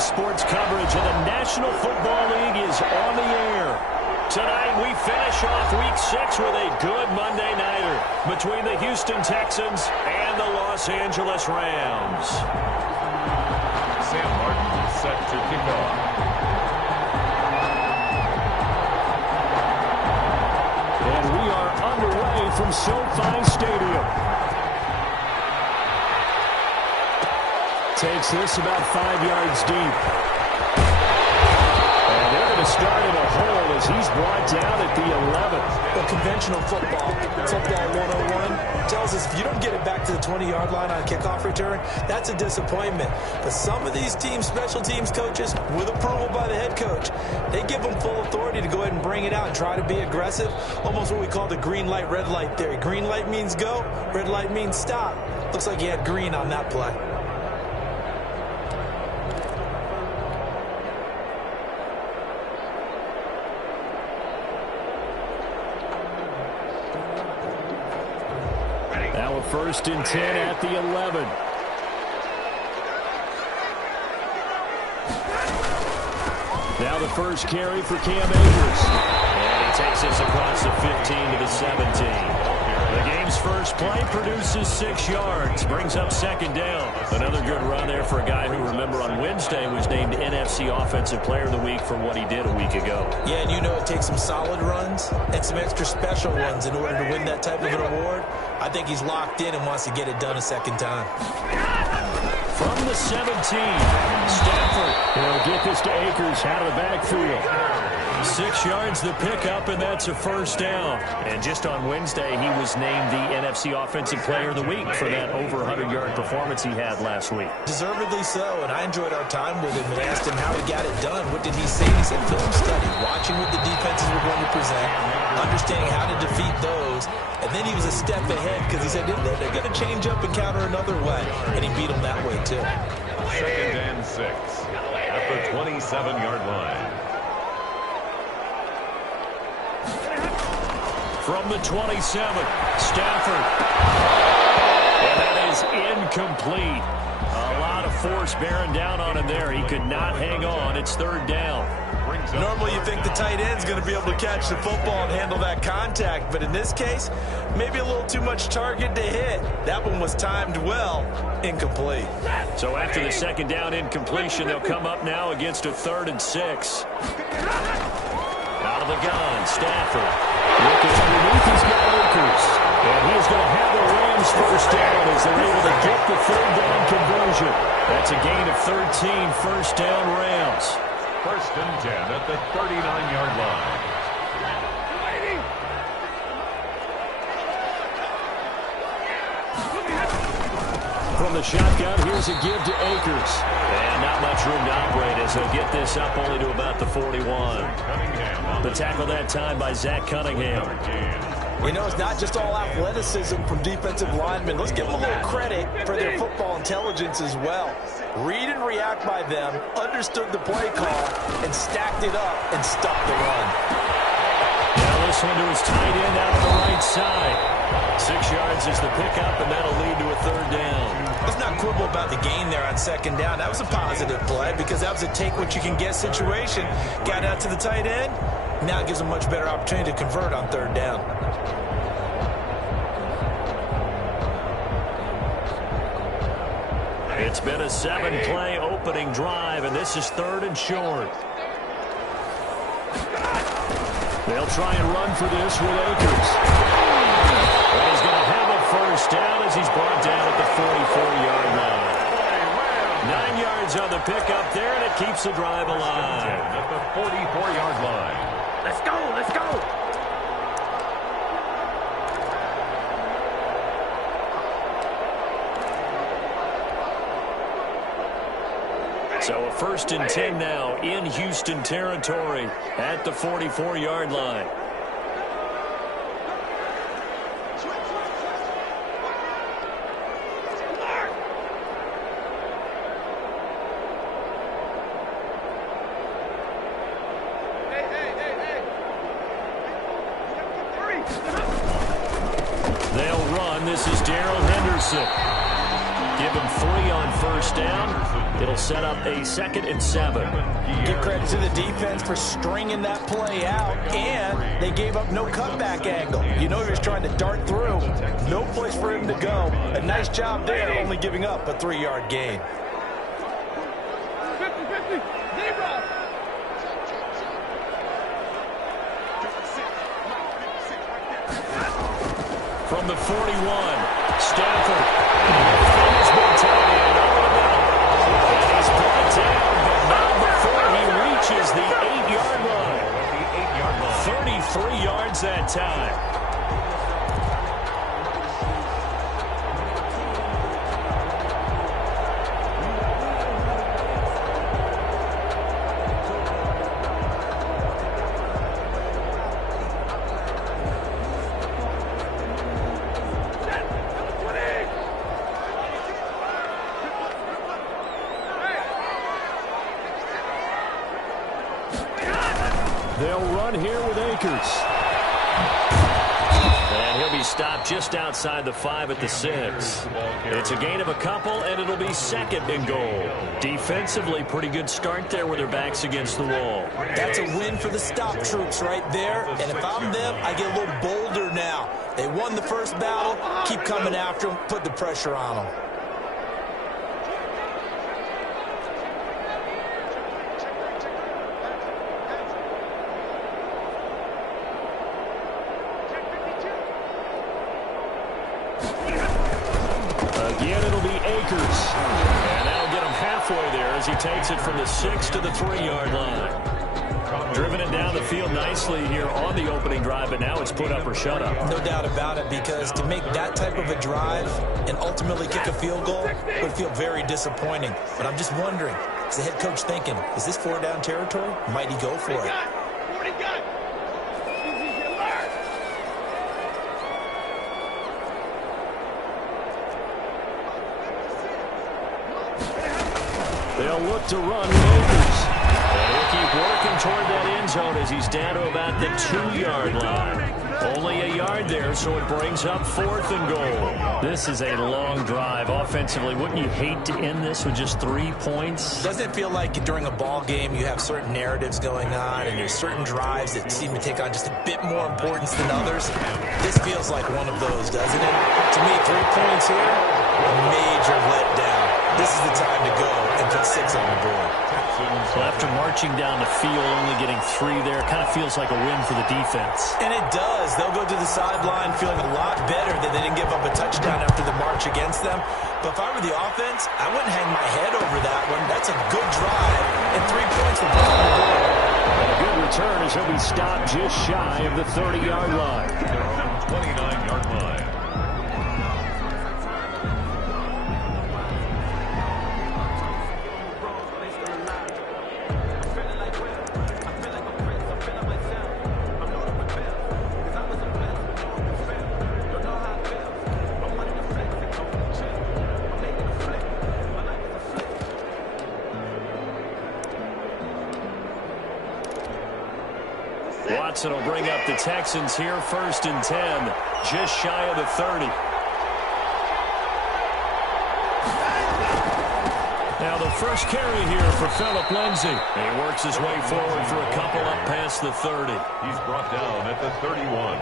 sports coverage of the National Football League is on the air. Tonight, we finish off Week 6 with a good Monday nighter between the Houston Texans and the Los Angeles Rams. Sam Martin is set to kick off. And we are underway from SoFi Stadium. Takes this about 5 yards deep. And they're going to start in a hole as he's brought down at the 11. Well, conventional football 101, tells us if you don't get it back to the 20-yard line on a kickoff return, that's a disappointment. But some of these teams, special teams coaches, with approval by the head coach, they give them full authority to go ahead and bring it out and try to be aggressive. Almost what we call the green light, red light theory. Green light means go, red light means stop. Looks like he had green on that play. First and 10 at the 11. Now the first carry for Cam Akers. And he takes this across the 15 to the 17. The game's first play produces 6 yards. Brings up second down. Another good run there for a guy who, remember, on Wednesday was named NFC Offensive Player of the Week for what he did a week ago. Yeah, and you know it takes some solid runs and some extra special ones in order to win that type of an award. I think he's locked in and wants to get it done a second time. From the 17, Stafford will get this to Akers out of the backfield. 6 yards the pickup, and that's a first down. And just on Wednesday, he was named the NFC Offensive Player of the Week for that over 100-yard performance he had last week. Deservedly so, and I enjoyed our time with him and asked him how he got it done. What did he say? He said film study, watching what the defenses were going to present, understanding how to defeat those, and then he was a step ahead because he said they're going to change up and counter another way, and he beat them that way too. 2nd and 6 at the 27-yard line. From the 27, Stafford. And that is incomplete. A lot of force bearing down on him there. He could not hang on. It's third down. Normally you think the tight end's going to be able to catch the football and handle that contact, but in this case, maybe a little too much target to hit. That one was timed well. Incomplete. So after the second down incompletion, they'll come up now against a 3rd and 6. Out of the gun, Stafford. Looking underneath, he's got Akers. And he's going to have the Rams first down as they're able to get the third down conversion. That's a gain of 13, first down Rams. 1st and 10 at the 39-yard line. From the shotgun, here's a give to Akers. And not much room to operate as they'll get this up only to about the 41. The tackle that time by Zach Cunningham. You know, it's not just all athleticism from defensive linemen. Let's give them a little credit for their football intelligence as well. Read and react by them, understood the play call, and stacked it up and stopped the run. Now this one to his tight end out on the right side. 6 yards is the pickup, and that'll lead to a third down. Let's not quibble about the gain there on second down. That was a positive play because that was a take-what-you-can-get situation. Got out to the tight end. Now it gives them a much better opportunity to convert on third down. It's been a 7-play opening drive, and this is 3rd and short. They'll try and run for this with Akers. And he's going to have a first down as he's brought down at the 44-yard line. 9 yards on the pickup there, and it keeps the drive alive. At the 44-yard line. Let's go, let's go. So a 1st and 10 now in Houston territory at the 44-yard line. They'll run. This is Darrell Henderson. Give him 3 on first down. It'll set up a 2nd and 7. Give credit to the defense for stringing that play out, and they gave up no cutback angle. You know he was trying to dart through. No place for him to go. A nice job there, only giving up a 3-yard gain. From the 41, Stafford. Famous big tight end over the middle. And he's brought down, but not before he reaches the 8-yard line. 33 yards that time. They'll run here with Akers. And he'll be stopped just outside the 5 at the 6. It's a gain of a couple, and it'll be 2nd and goal. Defensively, pretty good start there with their backs against the wall. That's a win for the stop troops right there. And if I'm them, I get a little bolder now. They won the first battle. Keep coming after them. Put the pressure on them. Again, it'll be Akers. And that'll get him halfway there as he takes it from the 6 to the 3-yard line. Driven it down the field nicely here on the opening drive, but now it's put up or shut up. No doubt about it, because to make that type of a drive and ultimately kick a field goal would feel very disappointing. But I'm just wondering, is the head coach thinking, is this 4-down territory? Might he go for it? They'll look to run with Akers. And he'll keep working toward that end zone as he's down to about the 2-yard line. Only a yard there, so it brings up 4th and goal. This is a long drive offensively. Wouldn't you hate to end this with just 3 points? Doesn't it feel like during a ball game you have certain narratives going on and there's certain drives that seem to take on just a bit more importance than others? This feels like one of those, doesn't it? To me, 3 points here, a major letdown. This is the time to go and put 6 on the board. So after marching down the field, only getting 3 there, kind of feels like a win for the defense. And it does. They'll go to the sideline feeling a lot better that they didn't give up a touchdown after the march against them. But if I were the offense, I wouldn't hang my head over that one. That's a good drive, and 3 points for both on the board. A good return as he'll be stopped just shy of the 30-yard line. 29-yard line. Watson will bring up the Texans here, 1st and 10, just shy of the 30. Now the first carry here for Phillip Lindsay. He works his way forward for a couple up past the 30. He's brought down at the 31.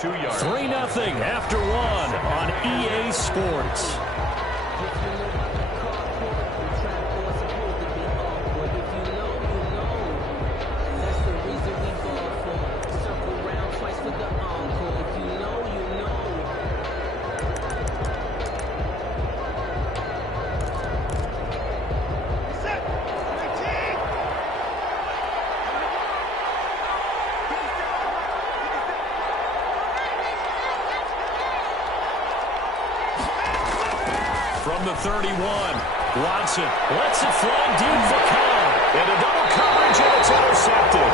2 yards. 3-0 after 1 on EA Sports. From the 31, Watson lets it fly deep for Cobb. Into double coverage, and it's intercepted.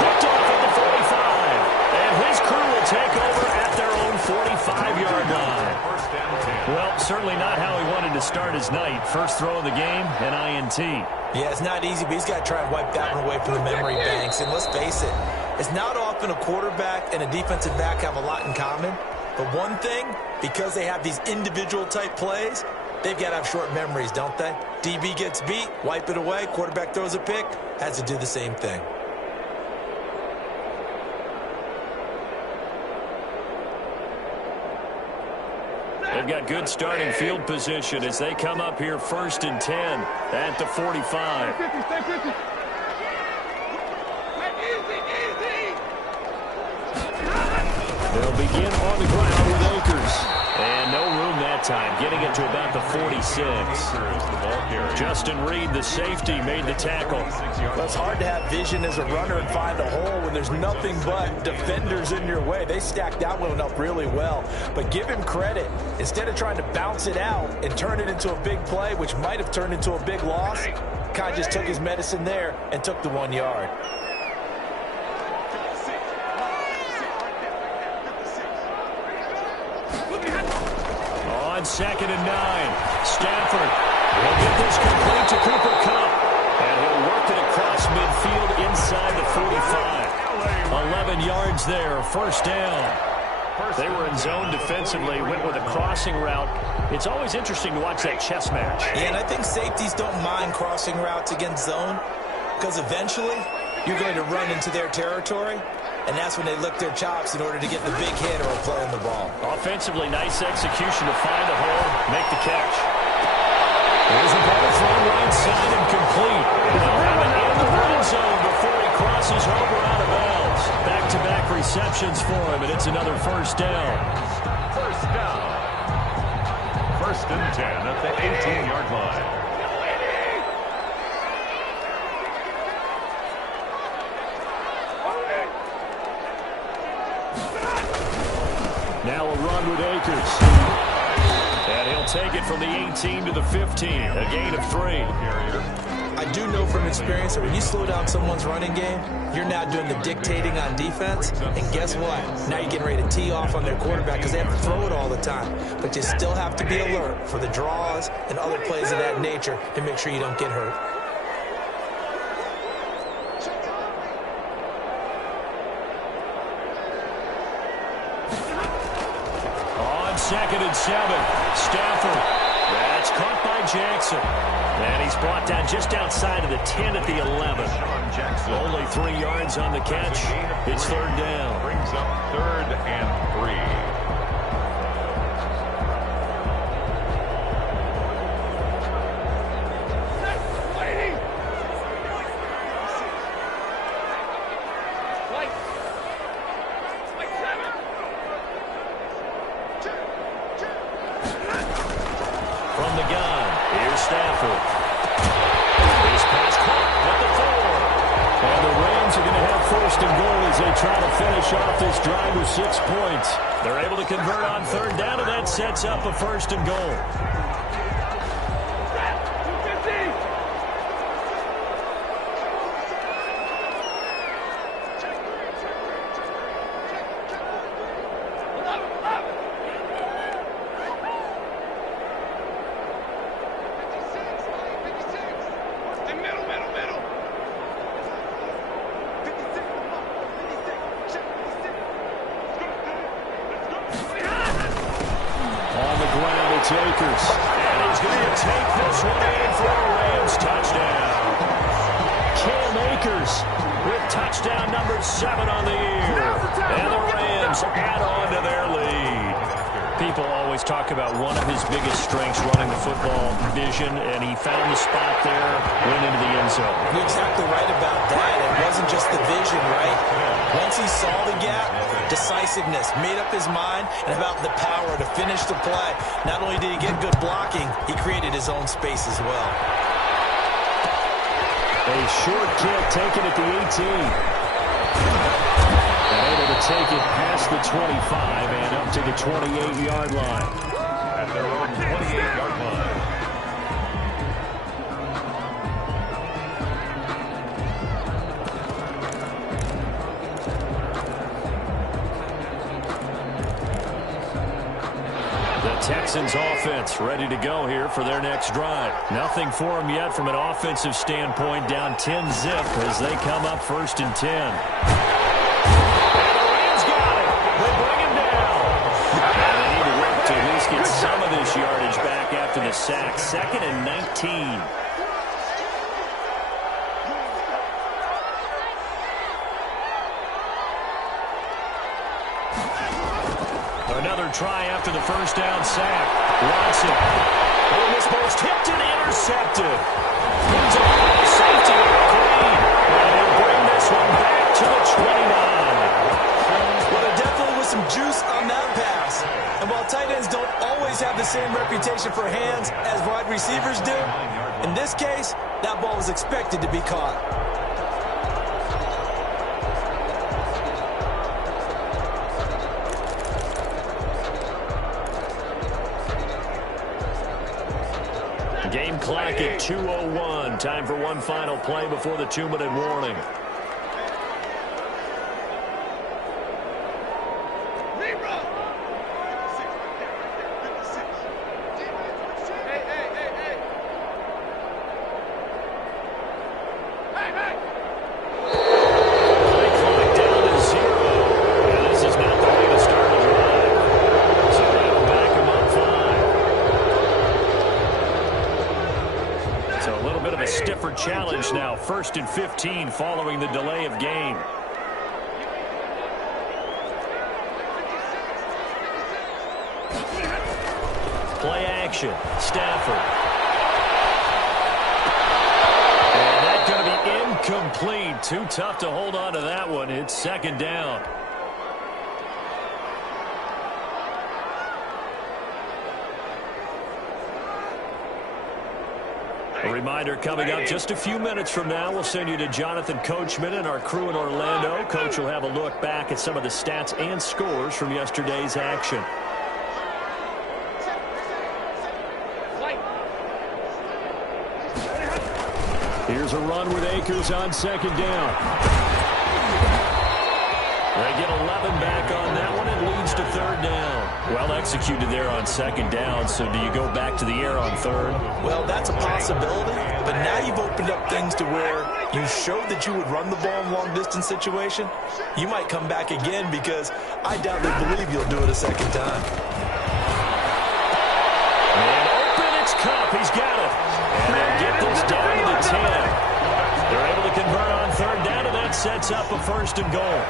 Picked off at the 45. And his crew will take over at their own 45-yard line. First down 10. Well, certainly not how he wanted to start his night. First throw of the game, an INT. Yeah, it's not easy, but he's got to try and wipe that one away from the memory banks. And let's face it, it's not often a quarterback and a defensive back have a lot in common. But one thing, because they have these individual type plays, They've got to have short memories, don't they? DB gets beat, wipe it away, quarterback throws a pick, has to do the same thing. They've got good starting field position as they come up here 1st and 10 at the 45. They'll begin on the ground with Akers. And no room that time, getting it to about the 46. Justin Reed, the safety, made the tackle. Well, it's hard to have vision as a runner and find a hole when there's nothing but defenders in your way. They stacked that one up really well. But give him credit. Instead of trying to bounce it out and turn it into a big play, which might have turned into a big loss, kind of just took his medicine there and took the 1 yard. On 2nd and 9, Stafford will get this complete to Cooper Kupp. And he'll work it across midfield inside the 45. 11 yards there, 1st down. They were in zone defensively, went with a crossing route. It's always interesting to watch that chess match. Yeah, and I think safeties don't mind crossing routes against zone because eventually you're going to run into their territory. And that's when they lick their chops in order to get the big hit or a play on the ball. Offensively, nice execution to find a hole, make the catch. There's a ball thrown right side and complete. And they'll have it in the red zone before he crosses over out of bounds. Back-to-back receptions for him, and it's another 1st down. 1st down. 1st and 10 at the 18-yard line. Now a run with Akers. And he'll take it from the 18 to the 15. A gain of 3. I do know from experience that when you slow down someone's running game, you're now doing the dictating on defense. And guess what? Now you're getting ready to tee off on their quarterback because they have to throw it all the time. But you still have to be alert for the draws and other plays of that nature to make sure you don't get hurt. On 2nd and 7, Stafford. That's caught by Jackson. And he's brought down just outside of the 10 at the 11. Only 3 yards on the catch. It's 3rd down. Brings up 3rd and 3. From the gun, here's Stafford. This pass caught at the 4. And the Rams are going to have 1st and goal as they try to finish off this drive with 6 points. They're able to convert on 3rd down, and that sets up a 1st and goal. Akers. And he's going to take this one in for a Rams touchdown. Cam Akers with touchdown number 7 on the year. And the Rams add on to their lead. People always talk about one of his biggest strengths running the football, vision, and he found the spot there, went into the end zone. You're exactly right about that. It wasn't just the vision, right? Once he saw the gap, decisiveness, made up his mind, and about the power to finish the play. Not only did he get good blocking, he created his own space as well. A short kick taken at the 18. And able to take it past the 25 and up to the 28-yard line. At their own 28-yard line. Texans offense ready to go here for their next drive. Nothing for them yet from an offensive standpoint, down 10-zip as they come up 1st and 10. And the Rams got it. They bring him down. And they need to work to at least get some of this yardage back after after the sack. 2nd and 19. Another try after the first down sack. Watson. Almost most tipped and intercepted. He's off safety clean. And he'll bring this one back to the 29. Well, there definitely was some juice on that pass. And while tight ends don't always have the same reputation for hands as wide receivers do, in this case, that ball was expected to be caught. Game clock at 2:01. Time for one final play before the 2-minute warning. Challenge now, 1st and 15 following the delay of game. Play action, Stafford. And that's going to be incomplete. Too tough to hold on to that one. It's 2nd down. A reminder coming up just a few minutes from now, we'll send you to Jonathan Coachman and our crew in Orlando. Coach will have a look back at some of the stats and scores from yesterday's action. Here's a run with Akers on 2nd down. They get 11 back on that one. It leads to 3rd down. Well executed there on 2nd down. So do you go back to the air on 3rd? Well, that's a possibility. But now you've opened up things to where you showed that you would run the ball in long-distance situation. You might come back again because I doubt they believe you'll do it a 2nd time. And open, it's Kupp. He's got it. And they'll get this down to the 10. They're able to convert on 3rd down, and that sets up a 1st and goal.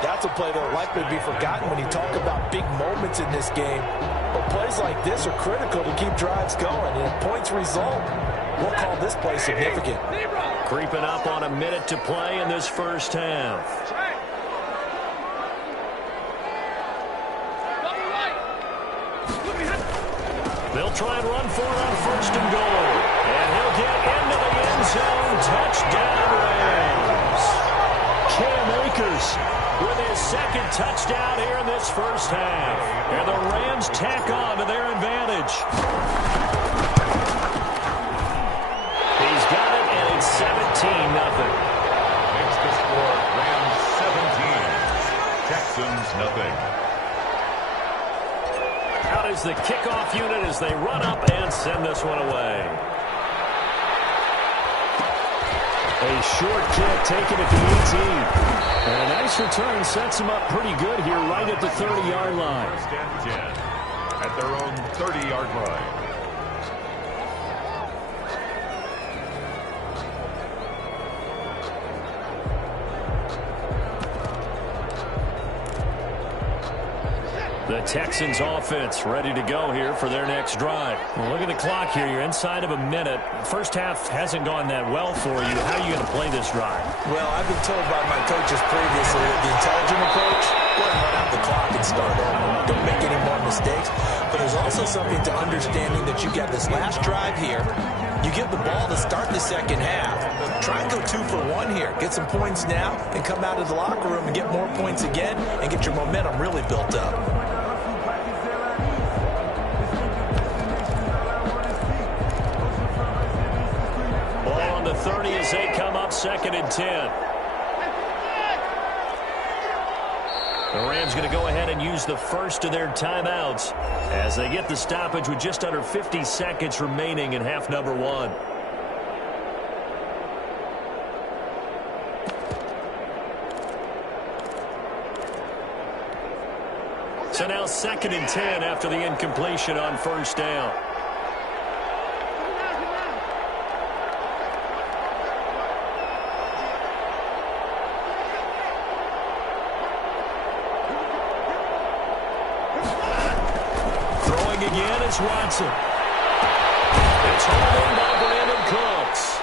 That's a play that will likely be forgotten when you talk about big moments in this game. But plays like this are critical to keep drives going. And if points result, we'll call this play significant. Creeping up on a minute to play in this 1st half. They'll try and run for it on 1st and goal. And he'll get into the end zone. Touchdown, Rams. Cam Akers with his 2nd touchdown here in this 1st half. And the Rams tack on to their advantage. He's got it, and it's 17-0. Makes the score Rams 17, Texans nothing. Out is the kickoff unit as they run up and send this one away. A short kick taken at the 18. And a nice return sets them up pretty good here right at the 30-yard line. 1st and 10 at their own 30-yard line. The Texans offense ready to go here for their next drive. Well, look at the clock here. You're inside of a minute. First half hasn't gone that well for you. How are you going to play this drive? Well, I've been told by my coaches previously that the intelligent approach, go ahead and run out the clock and start over. Don't make any more mistakes. But there's also something to understanding that you get this last drive here. You get the ball to start the 2nd half. Try and go 2 for 1 here. Get some points now and come out of the locker room and get more points again and get your momentum really built up. Ball on the 30 as they come up 2nd and 10. The Rams going to go ahead and use the first of their timeouts as they get the stoppage with just under 50 seconds remaining in half number 1. So now 2nd and 10 after the incompletion on 1st down. is Watson. It's hauled in by Brandon Cooks.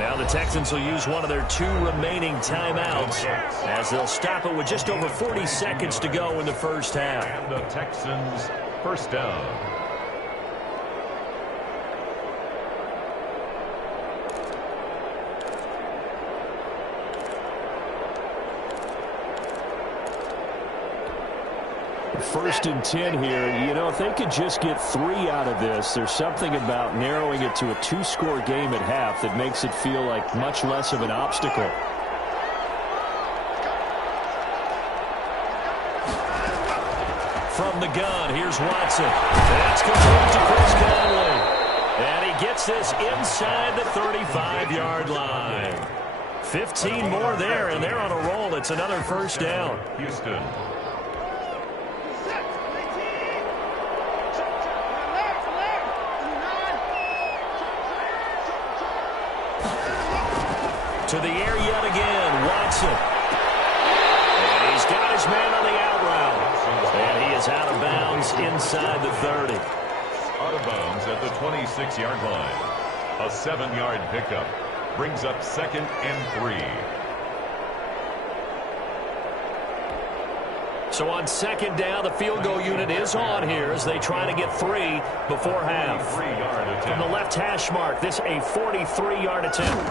Now the Texans will use one of their 2 remaining timeouts as they'll stop it with just over 40 seconds to go in the first half. And the Texans first down. First and 10 here. You know, if they could just get 3 out of this, there's something about narrowing it to a 2-score game at half that makes it feel like much less of an obstacle. From the gun, here's Watson. That's complete to Chris Conley. And he gets this inside the 35-yard line. 15 more there, and they're on a roll. It's another first down. Houston. To the air yet again, Watson. And he's got his man on the out route. And he is out of bounds inside the 30. Out of bounds at the 26-yard line. A 7-yard pickup. Brings up 2nd and 3. So on 2nd down, the field goal unit is on here as they try to get 3 before half. From the left hash mark, this a 43-yard attempt.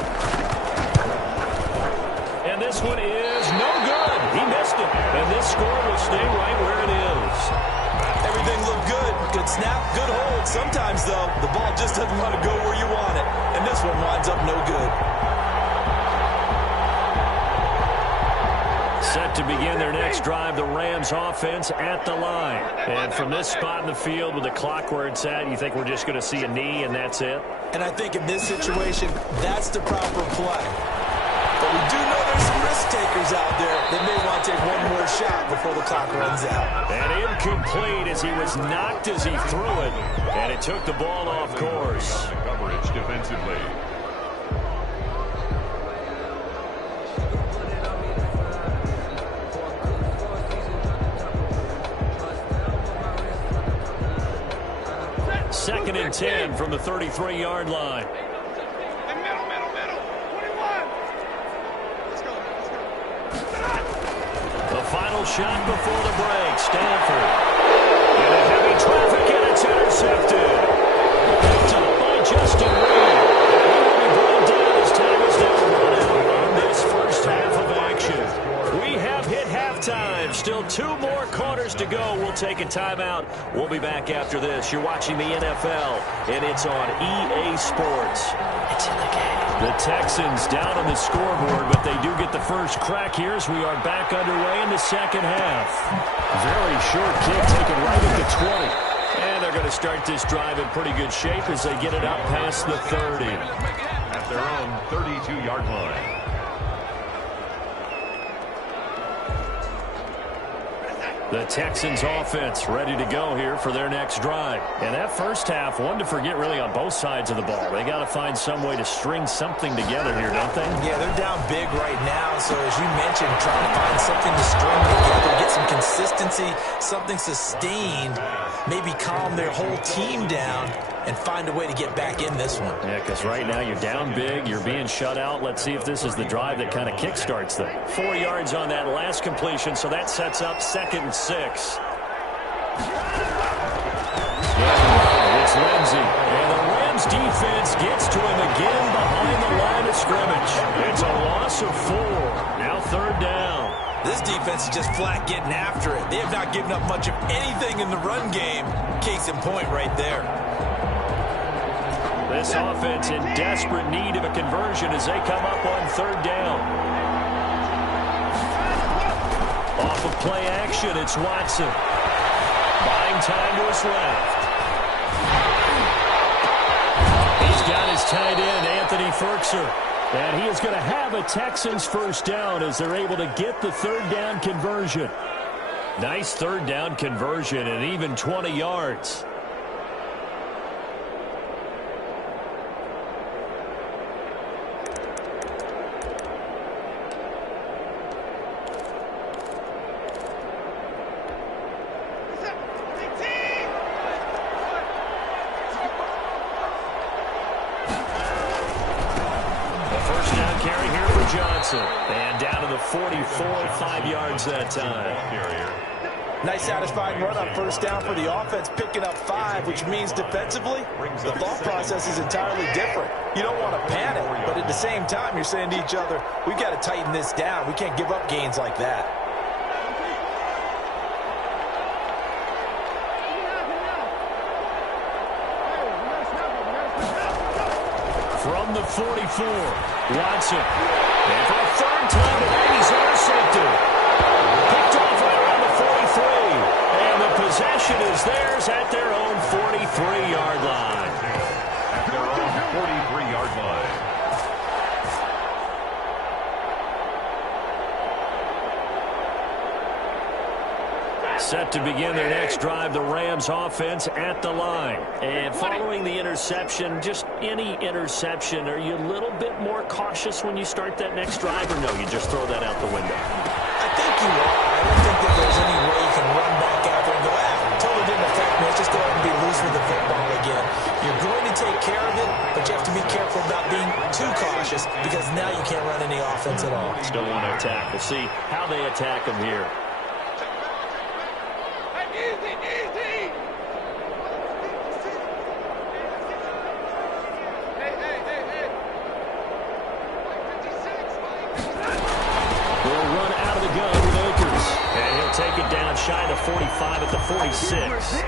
And this one is no good. He missed it. And this score will stay right where it is. Everything looked good. Good snap, good hold. Sometimes, though, the ball just doesn't want to go where you want it. And this one winds up no good. Set to begin their next drive, the Rams offense at the line. And from this spot in the field with the clock where it's at, you think we're just going to see a knee and that's it? And I think in this situation, that's the proper play. But we do know there's some risk takers out there that may want to take one more shot before the clock runs out. And incomplete as he was knocked as he threw it. And it took the ball off course. Coverage defensively. Second and 10 from the 33-yard line. The final shot before the break. Stanford. In a heavy traffic, and it's intercepted. Picked up by Justin Reed. And he will be brought down as time is now run out on this first half of action. We have hit halftime. Still 2 more quarters to go. We'll take a timeout. We'll be back after this. You're watching the NFL, and it's on EA Sports. It's in the game. The Texans down on the scoreboard, but they do get the first crack here as we are back underway in the second half. Very short kick taken right at the 20. And they're going to start this drive in pretty good shape as they get it up past the 30. At their own 32-yard line. The Texans offense ready to go here for their next drive. And that first half, one to forget really on both sides of the ball. They got to find some way to string something together here, don't they? Yeah, they're down big right now. So as you mentioned, trying to find something to string together, get some consistency, something sustained, maybe calm their whole team down and find a way to get back in this one. Yeah, because right now you're down big, you're being shut out. Let's see if this is the drive that kind of kickstarts them. 4 yards on that last completion, so that sets up 2nd and 6. It's Lindsey, and the Rams defense gets to him again behind the line of scrimmage. It's a loss of 4. Now 3rd down. This defense is just flat getting after it. They have not given up much of anything in the run game. Case in point right there. This offense in desperate need of a conversion as they come up on 3rd down. Off of play action, it's Watson. Buying time to his left. He's got his tight end, Anthony Ferkser. And he is going to have a Texans first down as they're able to get the 3rd down conversion. Nice 3rd down conversion and even 20 yards. Watson. And down to the 44, 5 yards that time. Nice satisfying run on first down for the offense, picking up 5, which means defensively, the thought process is entirely different. You don't want to panic, but at the same time, you're saying to each other, we've got to tighten this down. We can't give up gains like that. From the 44, Watson. And for a third time today, he's intercepted. Picked off right around the 43. And the possession is theirs at their own 43-yard line. At their own 43-yard line. Set to begin their next drive, the Rams offense at the line. And following the interception, just any interception, are you a little bit more cautious when you start that next drive, or no, you just throw that out the window? I think you are. I don't think that there's any way you can run back out there and go, totally didn't affect me. Let's just go ahead and be loose with the football again. You're going to take care of it, but you have to be careful about being too cautious because now you can't run any offense at all. Still want to attack. We'll see how they attack them here. Take it down shy of the 45 at the 46.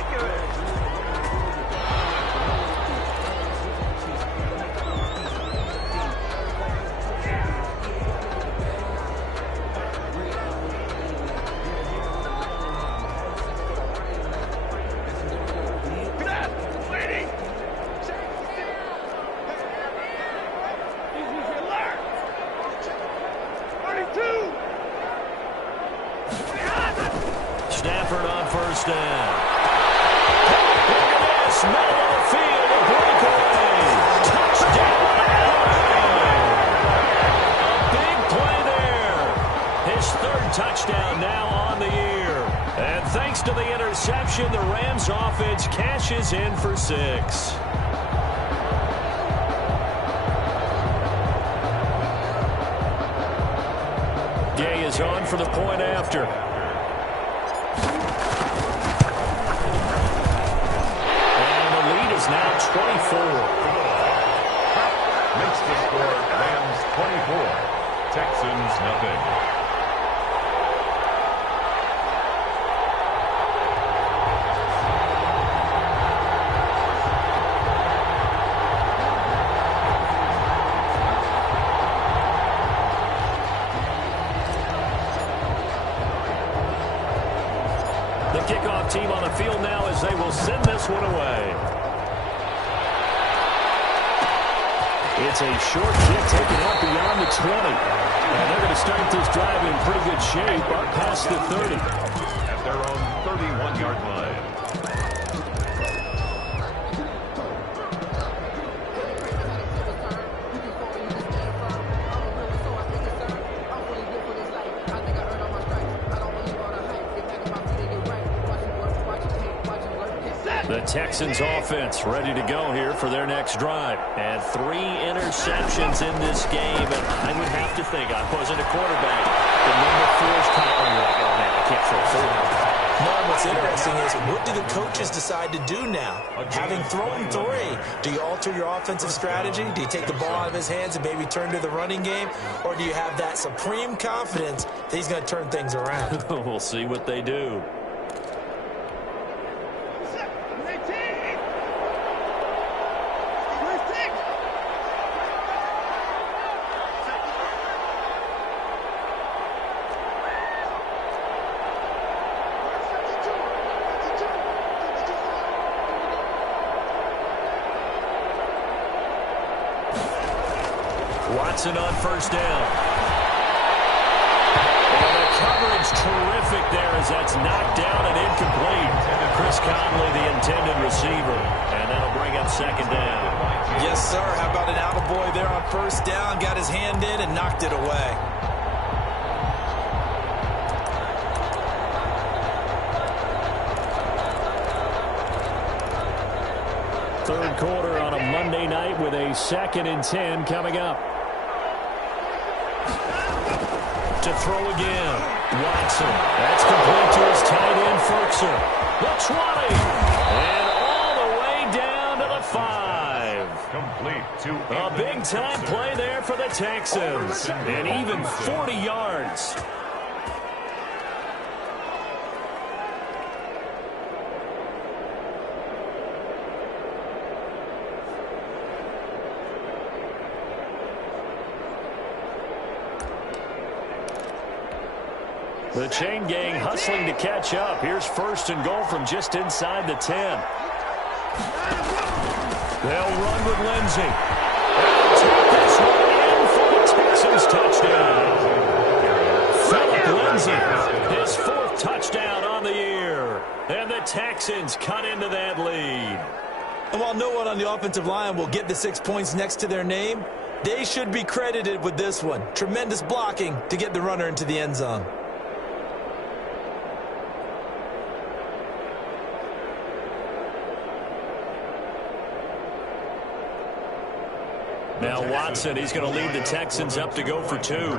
Stafford on first down. Look at this, middle of the field, a breakaway. Touchdown, a big play there. His third touchdown now on the year. And thanks to the interception, the Rams offense cashes in for 6. Gay is on for the point after. Now 24. Makes the score Rams 24, Texans nothing. The kickoff team on the field now as they will send this one away. It's a short kick taken out beyond the 20. And they're going to start this drive in pretty good shape up past the 30. At their own 31-yard line. The Texans offense ready to go here for their next drive. And 3 interceptions in this game. And I would have to think, I wasn't a quarterback, the number 4 is calling like, oh man, I can't throw 4. No, what's interesting is, what do the coaches decide to do now? Having thrown 3, do you alter your offensive strategy? Do you take the ball out of his hands and maybe turn to the running game? Or do you have that supreme confidence that he's going to turn things around? We'll see what they do. Watson on first down. And the coverage terrific there as that's knocked down and incomplete. Chris Conley, the intended receiver. And that'll bring up second down. Yes, sir. How about an attaboy there on first down? Got his hand in and knocked it away. Third quarter on a Monday night with a 2nd and 10 coming up. To throw again. Watson. That's complete to his tight end, Ferkser. The 20. And all the way down to the 5. Complete to a big-time play there for the Texans. And even 40 yards. The chain gang hustling to catch up. Here's 1st and goal from just inside the 10. They'll run with Lindsey. They'll take this one in for the Texans touchdown. Philip Lindsey, his 4th touchdown on the year. And the Texans cut into that lead. And while no one on the offensive line will get the 6 points next to their name, they should be credited with this one. Tremendous blocking to get the runner into the end zone. Now Watson, he's going to lead the Texans up to go for 2. To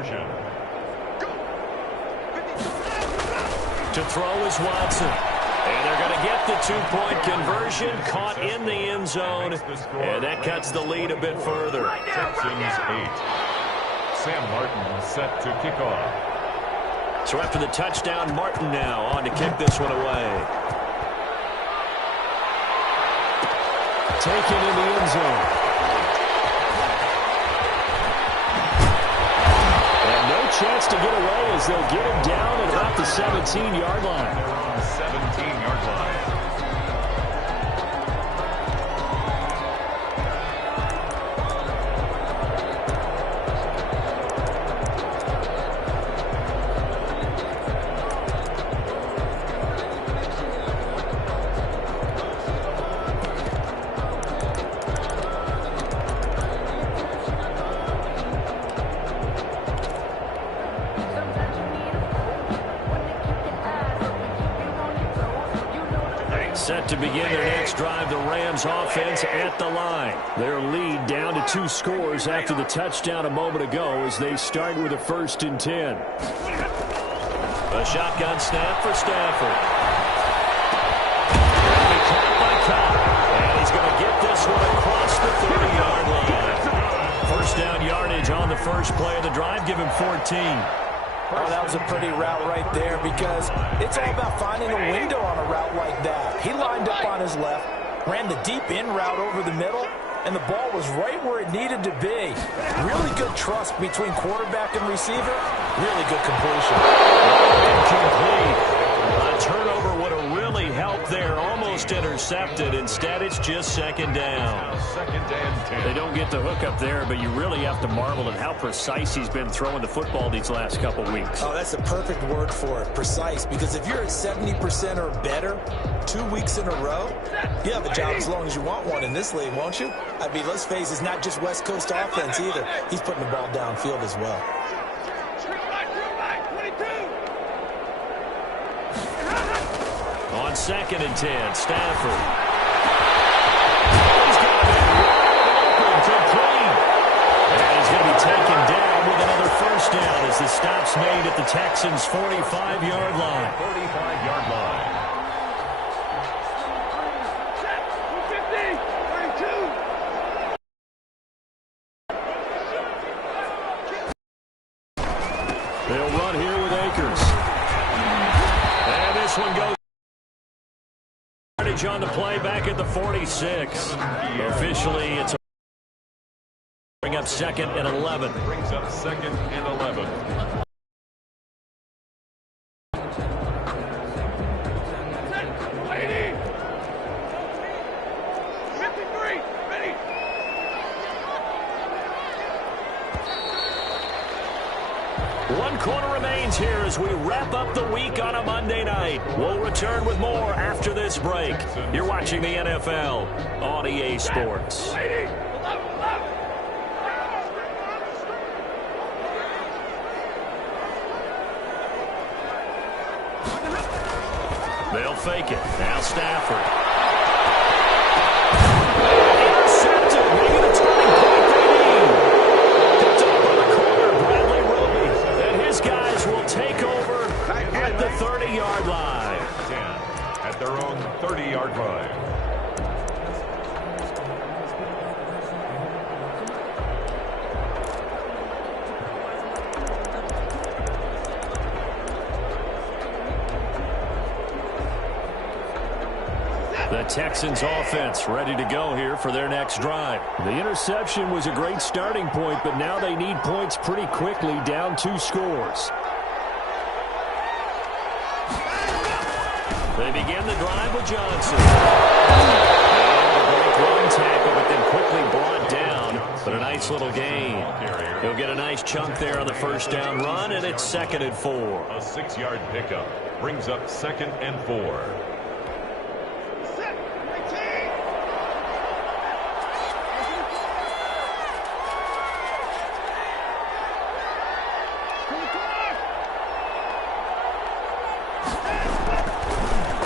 throw is Watson. And they're going to get the 2-point conversion, caught in the end zone. And that cuts the lead a bit further. Texans 8. Sam Martin set to kick off. So after the touchdown, Martin now on to kick this one away. Taken in the end zone. Chance to get away as they'll get him down at about the 17-yard line. They're on the 17-yard line. Set to begin their next drive, the Rams offense at the line. Their lead down to 2 scores after the touchdown a moment ago as they start with a 1st and 10. A shotgun snap for Stafford. Caught by Cobb. And he's going to get this one across the 30-yard line. 1st down yardage on the first play of the drive. Give him 14. Oh, that was a pretty route right there because it's all about finding a window on a route like that. He lined up on his left, ran the deep in route over the middle, and the ball was right where it needed to be. Really good trust between quarterback and receiver. Really good completion. Incomplete. A turnover would have really helped there. Almost intercepted. Instead, it's just 2nd down. 2nd and 10. They don't get the hook up there, but you really have to marvel at how precise he's been throwing the football these last couple weeks. Oh, that's the perfect word for it, precise, because if you're at 70% or better 2 weeks in a row, you have a job as long as you want one in this league, won't you? I mean, let's face it, it's not just West Coast offense either. He's putting the ball downfield as well. On 2nd and 10, Stafford. He's got it wide open, complete. And he's going to be taken down with another 1st down as the stop's made at the Texans' 45-yard line. 45-yard line. They'll run here with Akers. And this one goes on the play back at the 46. Officially, it's a bring up 2nd and 11. Brings up 2nd and 11. One quarter remains here as we wrap up the week on a Monday night. We'll return with more after this break. You're watching the NFL on EA Sports. They'll fake it. Now Stafford. Intercepted. Maybe the turning point they need. Picked up on the corner. Bradley Roby. And his guys 30-yard line. The Texans offense ready to go here for their next drive. The interception was a great starting point, but now they need points pretty quickly, down 2 scores. They begin the drive with Johnson. A great run tackle, but then quickly brought down. But a nice little gain. He'll get a nice chunk there on the first down run, and it's 2nd and 4. A 6-yard pickup brings up 2nd and 4.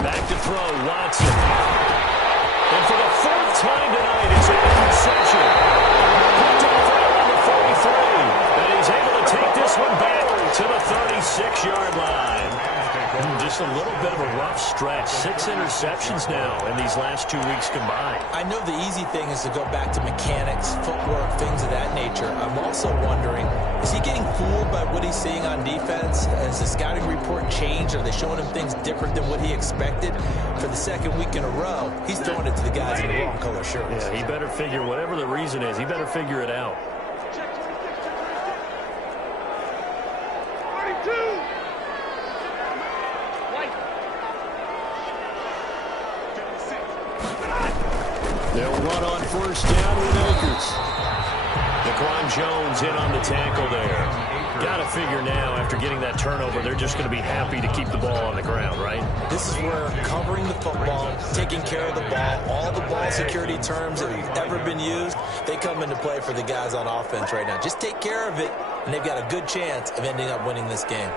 Back to throw, Watson. And for the 4th time tonight, it's an interception. Picked off around the 43. And he's able to take this one back to the 36-yard line. Just a little bit of a rough stretch. 6 interceptions now in these last 2 weeks combined. I know the easy thing is to go back to mechanics, footwork, things of that nature. I'm also wondering, is he getting fooled by what he's seeing on defense? Has the scouting report changed? Are they showing him things different than what he expected? For the 2nd week in a row, he's throwing it to the guys in the wrong color shirts. Yeah, he better figure, whatever the reason is, he better figure it out. They'll run on 1st down with Akers. Daquan Jones in on the tackle there. Got to figure now, after getting that turnover, they're just going to be happy to keep the ball on the ground, right? This is where covering the football, taking care of the ball, all the ball security terms that have ever been used, they come into play for the guys on offense right now. Just take care of it, and they've got a good chance of ending up winning this game.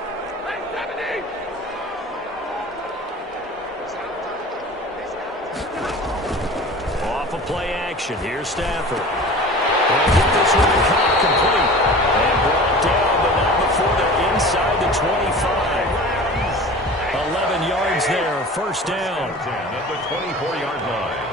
Off of play action, here's Stafford. They'll get this one complete. And brought down, but not before they're inside the 25. 11 yards there, 1st down. 10 at the 24-yard line.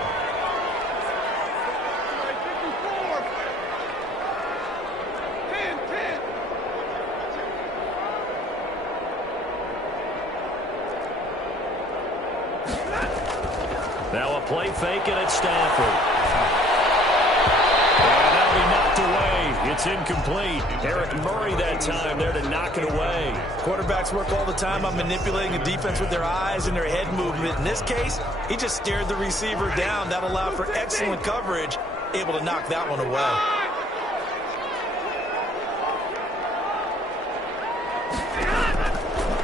Now a play fake, and it's Stafford. And that'll be knocked away. It's incomplete. Eric Murray that time there to knock it away. Quarterbacks work all the time on manipulating the defense with their eyes and their head movement. In this case, he just stared the receiver down. That allowed for excellent coverage, able to knock that one away.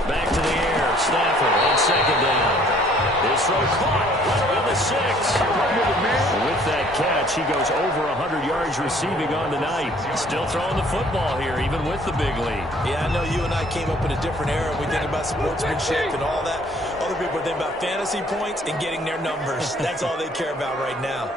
Back to the air. Stafford on 2nd down. This throw caught right around the 6. With that catch, he goes over 100 yards receiving on the night. Still throwing the football here, even with the big lead. Yeah, I know you and I came up in a different era. We think about sportsmanship and all that. Other people think about fantasy points and getting their numbers. That's all they care about right now.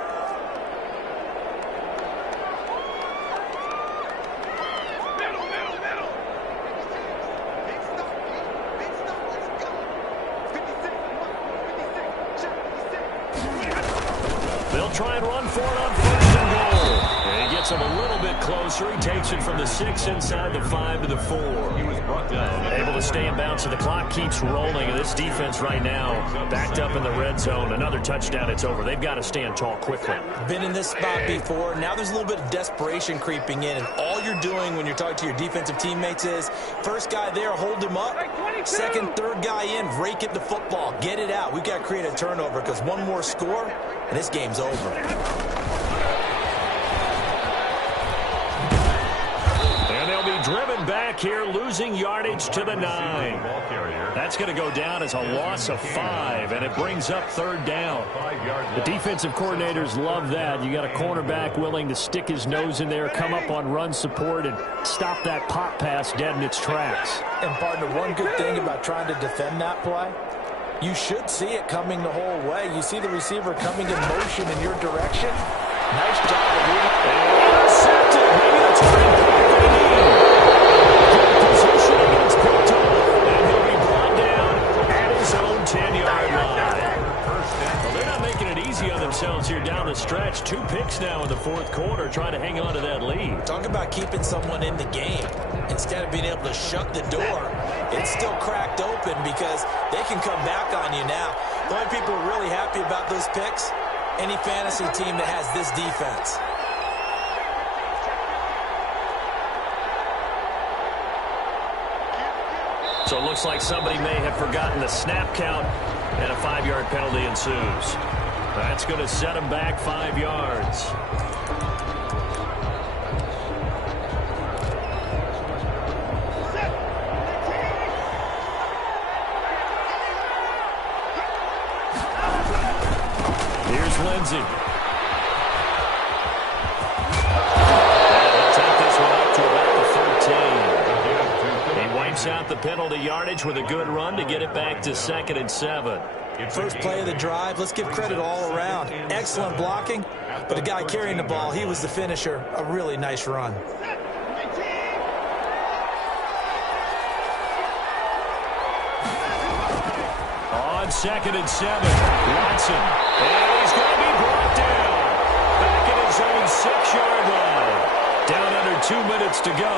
They'll try and run for it on 1st and goal. And he gets him a little bit closer. He takes it from the 6 inside the 5 to the 4. He was brought down. Able to stay in bounds, so the clock keeps rolling. And this defense right now, backed up in the red zone. Another touchdown, it's over. They've got to stand tall quickly. Been in this spot before. Now there's a little bit of desperation creeping in. And all you're doing when you're talking to your defensive teammates is, first guy there, hold him up. 2nd, 3rd guy in, rake it the football. Get it out. We've got to create a turnover because one more score, and this game's over. And they'll be driven back here, losing yardage to the 9. That's going to go down as a loss of 5, and it brings up 3rd down. The defensive coordinators love that. You got a cornerback willing to stick his nose in there, come up on run support, and stop that pop pass dead in its tracks. And partner, one good thing about trying to defend that play, you should see it coming the whole way. You see the receiver coming in motion in your direction. Nice job of reading. Intercepted. Maybe that's what they need. Good position against Pinto. And he'll be brought down at his own 10-yard line. about keeping someone in the game. Instead of being able to shut the door, it's still cracked open because they can come back on you now. The only people who are really happy about those picks, any fantasy team that has this defense. So it looks like somebody may have forgotten the snap count, and a 5-yard penalty ensues. That's going to set him back 5 yards. Here's Lindsey. They'll take this one up to about the 13. He wipes out the penalty yardage with a good run to get it back to 2nd and 7. First play of the drive, let's give credit all around. Excellent blocking, but the guy carrying the ball, he was the finisher. A really nice run. On 2nd and 7, Watson. And he's going to be brought down. Back at his own 6-yard line. Down under 2 minutes to go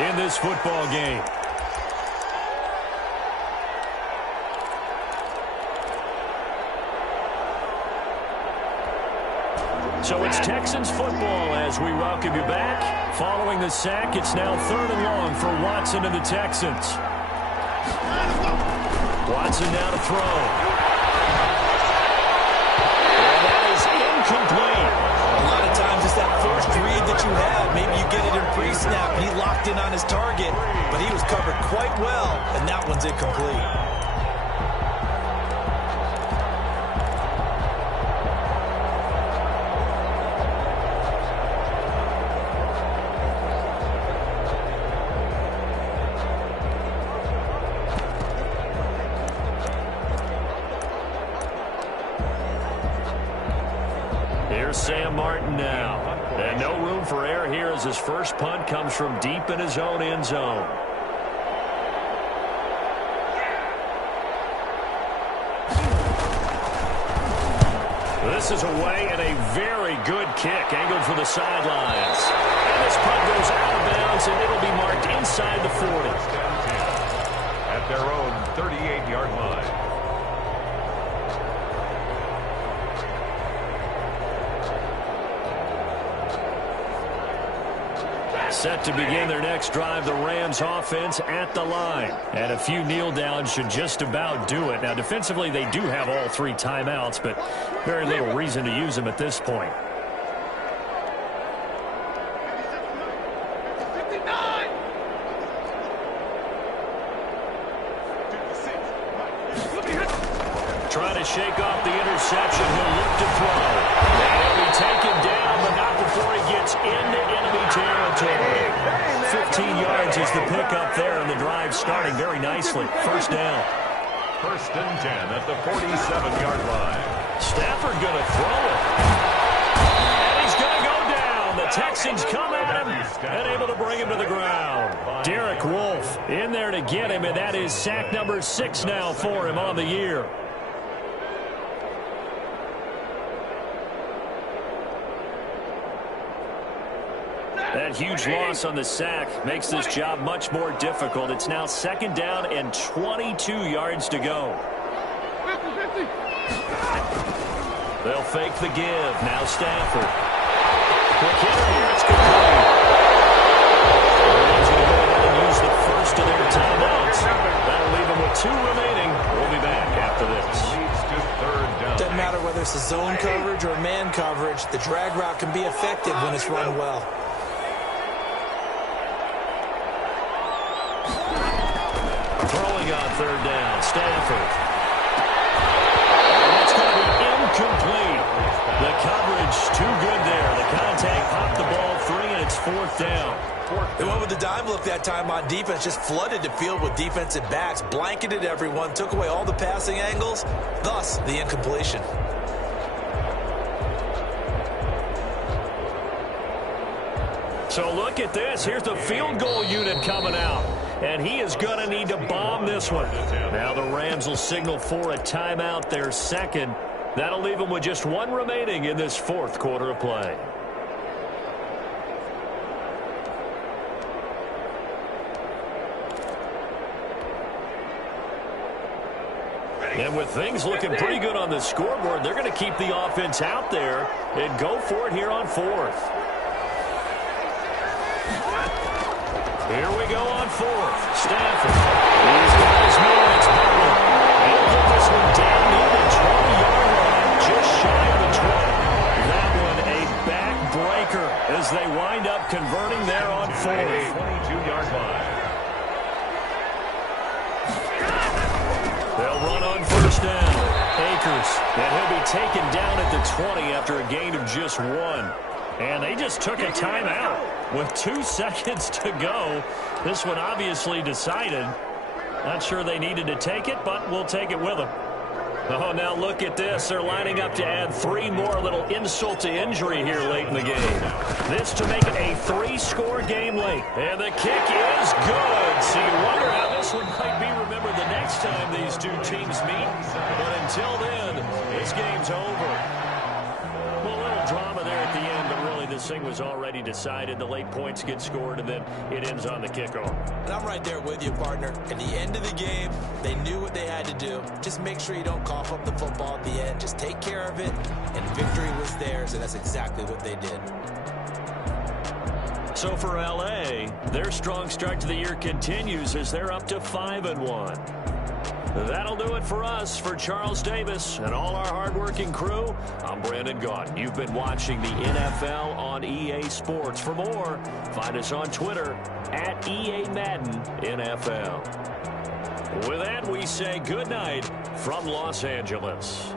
in this football game. So it's Texans football as we welcome you back. Following the sack, it's now 3rd and long for Watson and the Texans. Watson now to throw. And that is incomplete. A lot of times it's that first read that you have. Maybe you get it in pre-snap and he locked in on his target, but he was covered quite well, and that one's incomplete. Sam Martin now. And no room for error here as his first punt comes from deep in his own end zone. This is away and a very good kick angled for the sidelines. And this punt goes out of bounds and it'll be marked inside the 40. At their own 38-yard line. Set to begin their next drive, the Rams offense at the line. And a few kneel downs should just about do it. Now, defensively, they do have all 3 timeouts, but very little reason to use them at this point. Trying to shake off the interception. He'll look to throw. And he'll be taken down, but not before he gets into enemy territory. 15 yards is the pickup there, and the drive starting very nicely. First down. 1st and 10 at the 47-yard line. Stafford going to throw it. And he's going to go down. The Texans come at him and able to bring him to the ground. Derek Wolfe in there to get him, and that is sack number 6 now for him on the year. That huge loss on the sack makes this job much more difficult. It's now 2nd down and 22 yards to go. They'll fake the give. Now Stafford. Quick hitter here. It's complete. The Rams going to go ahead and use the first of their timeouts. That'll leave them with 2 remaining. We'll be back after this. Doesn't matter whether it's a zone coverage or man coverage, the drag route can be effective when it's run well. Throwing on 3rd down, Stafford. And that's going to be incomplete. The coverage too good there. The contact popped the ball free, and it's 4th down. They went with the dime look that time on defense, just flooded the field with defensive backs, blanketed everyone, took away all the passing angles, thus the incompletion. So look at this. Here's the field goal unit coming out. And he is going to need to bomb this one. Now the Rams will signal for a timeout, their 2nd. That'll leave them with just 1 remaining in this 4th quarter of play. And with things looking pretty good on the scoreboard, they're going to keep the offense out there and go for it here on fourth. Here we go on fourth. Stafford. He's got his man. It's Butler. He'll get this one down near the 20-yard line, just shy of the 20. That one a backbreaker as they wind up converting there on fourth. 22-yard line. They'll run on first down. Akers. And he'll be taken down at the 20 after a gain of just one. And they just took a timeout with 2 seconds to go. This one obviously decided. Not sure they needed to take it, but we'll take it with them. Oh, now look at this. They're lining up to add 3 more, little insult to injury here late in the game. This to make it a 3-score game late. And the kick is good. So you wonder how this one might be remembered the next time these two teams meet. But until then, this game's over. Well, a little drama there at the end, but really this thing was already decided. The late points get scored, and then it ends on the kickoff. And I'm right there with you, partner. At the end of the game, they knew what they had to do. Just make sure you don't cough up the football at the end. Just take care of it, and victory was theirs, and that's exactly what they did. So for L.A., their strong start to the year continues as they're up to 5-1. That'll do it for us. For Charles Davis and all our hardworking crew, I'm Brandon Gaudin. You've been watching the NFL on EA Sports. For more, find us on Twitter at EA Madden NFL. With that, we say good night from Los Angeles.